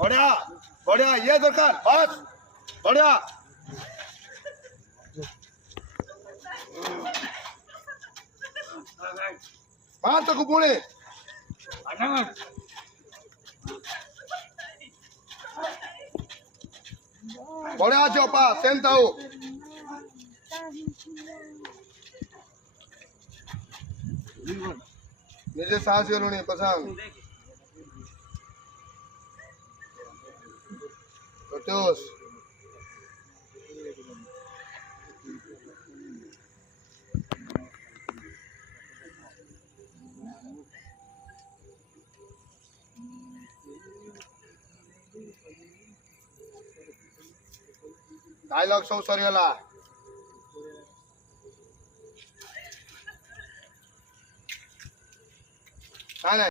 बढ़िया बढ़िया ये दरकार बस बढ़िया बाहर तक पुणे बढ़िया चौपा सेम ताऊ निजे सांस गेलुनी पसंद प्रत्योष डायलॉग सब सरीगला